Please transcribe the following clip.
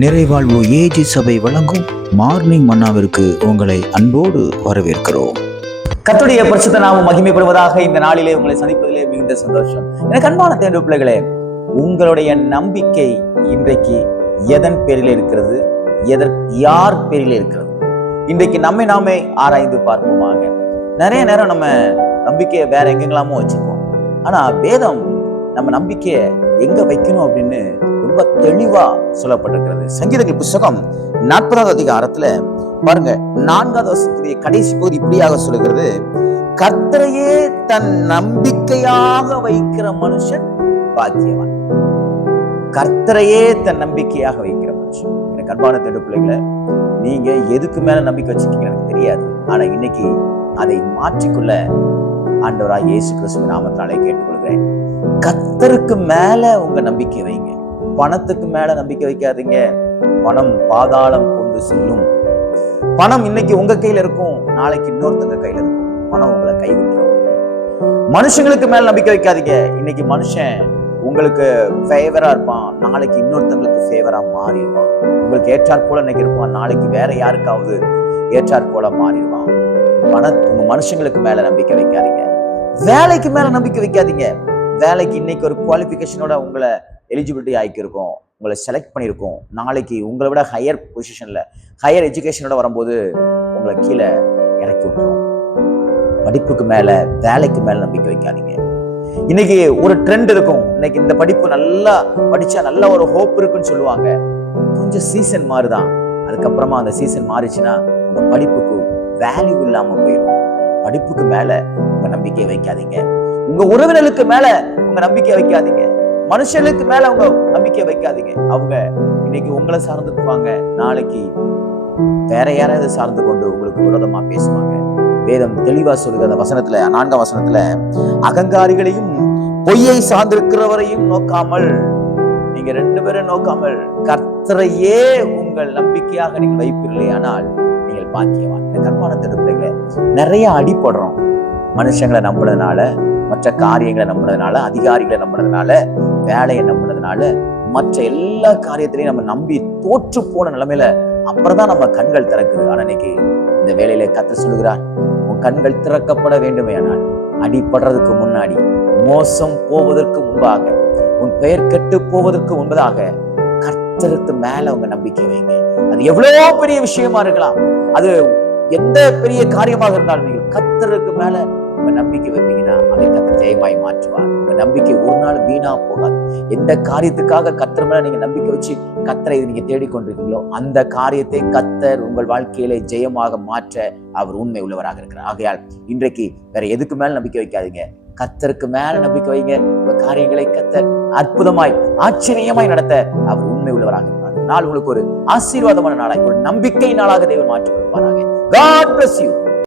நிறைவாழ்வு AG சபை வழங்கும் morning மன்னாவிற்கு உங்களை அன்போடு வரவேற்கிறோம். கர்த்தருடைய பரிசுத்த நாமம் மகிமைப்படுவதாக. இந்த நாளிலே உங்களை சந்திப்பதிலே மிகுந்த சந்தோஷம். எனக்கு அன்பான தேவ பிள்ளைகளே, உங்களுடைய நம்பிக்கை இன்றைக்கு எதன் பேரில் இருக்கிறது? யார் பேரில் இருக்கிறது? இன்றைக்கு நாமே ஆராய்ந்து பார்ப்போமாக. நிறைய நேரம் நம்ம நம்பிக்கையை வேற எங்கெங்களாமோ வச்சுப்போம். ஆனா வேதம் நம்ம நம்பிக்கையை எங்க வைக்கணும் அப்படின்னு ரொம்ப தெளிவா சொல்லப்பட்டிருக்கிறது. சங்கீதங்கள் புத்தகம் 40வது அதிகாரத்துல பாருங்க, 4வது வசனத்துடைய கடைசி பகுதி இப்படியாக சொல்லுகிறது: கர்த்தரையே தன் நம்பிக்கையாக வைக்கிற மனுஷன் பாக்கியவான். கர்த்தரையே தன் நம்பிக்கையாக வைக்கிற மனுஷன். எனக்கு அன்பான தேவ பிள்ளைகளை, நீங்க எதுக்கு மேல நம்பிக்கை வச்சிருக்கீங்க எனக்கு தெரியாது. ஆனா இன்னைக்கு அதை மாற்றிக்கொள்ள ஆண்டவராகிய இயேசு கிறிஸ்துவின் நாமத்தாலே கேட்டுக்கொள்கிறேன். கர்த்தருக்கு மேல உங்க நம்பிக்கை வைங்க. பணத்துக்கு மேல நம்பிக்கை வைக்காதீங்க. பணம் பாதாளம் கொண்டு செல்லும். பணம் இன்னைக்கு உங்க கையில இருக்கும், நாளைக்கு இன்னொருத்தங்க கையில இருக்கும். பணம் உங்களை கைவிட்டுரும். மனுஷங்களுக்கு மேல நம்பிக்கை வைக்காதீங்க. இன்னைக்கு மனுஷன் உங்களுக்கு ஃபேவரா இருப்பான், நாளைக்கு இன்னொருத்தங்களுக்கு ஃபேவரா மாறிடுவான். உங்களுக்கு ஏற்றாற் போல இன்னைக்கு இருப்பான், நாளைக்கு வேற யாருக்காவது ஏற்றாற் போல மாறிடுவான். உங்க மனுஷங்களுக்கு மேல நம்பிக்கை வைக்காதீங்க. வேலைக்கு மேல நம்பிக்கை வைக்காதீங்க. வேலைக்கு இன்னைக்கு ஒரு குவாலிஃபிகேஷனோட உங்களை எலிஜிபிலிட்டி ஆகியிருக்கோம், உங்களை செலக்ட் பண்ணியிருக்கோம். நாளைக்கு உங்களை விட ஹையர் பொசிஷன்ல ஹையர் எஜுகேஷனோட வரும்போது உங்களை கீழே இறக்கி விட்டுரும். படிப்புக்கு மேல வேலைக்கு மேல நம்பிக்கை வைக்காதீங்க. இன்னைக்கு ஒரு ட்ரெண்ட் இருக்கும், இன்னைக்கு இந்த படிப்பு நல்லா படிச்சா நல்ல ஒரு ஹோப் இருக்குன்னு சொல்லுவாங்க. கொஞ்சம் சீசன் மாறுதான், அதுக்கப்புறமா அந்த சீசன் மாறிச்சுன்னா உங்க படிப்புக்கு வேல்யூ இல்லாம போயிடும். படிப்புக்கு மேல உங்க நம்பிக்கையை வைக்காதீங்க. உங்க உறவினர்களுக்கு மேல உங்க நம்பிக்கையை வைக்காதீங்க. மனுஷர்களுக்கு மேல உங்க நம்பிக்கையை வைக்காதீங்க. அவங்க இன்னைக்கு உங்களை சார்ந்துக்குவாங்க, நாளைக்கு வேற யாராவது சார்ந்து கொண்டு உங்களுக்கு விரோதமா பேசுவாங்க. வேதம் தெளிவா சொல்லுகிற அந்த வசனத்துல, 4ஆம் வசனத்துல, அகங்காரிகளையும் பொய்யை சார்ந்திருக்கிறவரையும் நோக்காமல், நீங்க 2 பேரும் நோக்காமல் கர்த்தரையே உங்கள் நம்பிக்கையாக நீங்கள் வைப்பீர்களே, ஆனால் நீங்கள் பாக்கியவான். எனக்கு அன்பான பிள்ளைகளே, நிறைய அடிபடுறோம். மனுஷங்களை நம்புறதுனால, மற்ற காரியங்களை நம்புறதுனால, அதிகாரிகளை நம்புறதுனால, வேலையை நம்புறதுனால, மற்ற எல்லா காரியத்திலையும் நம்ம நம்பி தோற்று போன நிலைமையில அப்புறம்தான் நம்ம கண்கள் திறக்குது. ஆனா இன்னைக்கு இந்த வேலையில கர்த்தர் சொல்லுகிறார், உன் கண்கள் திறக்கப்பட வேண்டுமே. ஆனால் அடிபடுறதுக்கு முன்னாடி, மோசம் போவதற்கு முன்பாக, உன் பெயர் கெட்டு போவதற்கு முன்பதாக கர்த்தருக்கு மேல உங்க நம்பிக்கை வைங்க. அது எவ்வளவு பெரிய விஷயமா இருக்கலாம், அது எந்த பெரிய காரியமாக இருந்தாலும் நீங்கள் கர்த்தருக்கு மேல உங்க நம்பிக்கை வைப்பீங்கன்னா அதை கர்த்தர் ஜெயமாய் மாற்றுவார். உங்க நம்பிக்கை ஒரு நாள் வீணா போகாது. எந்த காரியத்துக்காக கர்த்தர் மேல நீங்க நம்பிக்கை வச்சு கர்த்தரை நீங்க தேடிக்கொண்டிருக்கீங்களோ அந்த காரியத்தை கர்த்தர் உங்கள் வாழ்க்கையில ஜெயமாக மாற்ற அவர் உண்மை உள்ளவராக இருக்கிறார். ஆகையால் இன்றைக்கு வேற எதுக்கு மேல நம்பிக்கை வைக்காதீங்க, கர்த்தருக்கு மேல நம்பிக்கை வைங்க. உங்க காரியங்களை கர்த்தர் அற்புதமாய் ஆச்சரியமாய் நடத்த அவர் உண்மை உள்ளவராக இருக்கிறார். நாள் உங்களுக்கு ஒரு ஆசீர்வாதமான நாளாக, ஒரு நம்பிக்கை நாளாக தேவன் மாற்றி கொடுப்பாராக. God bless you.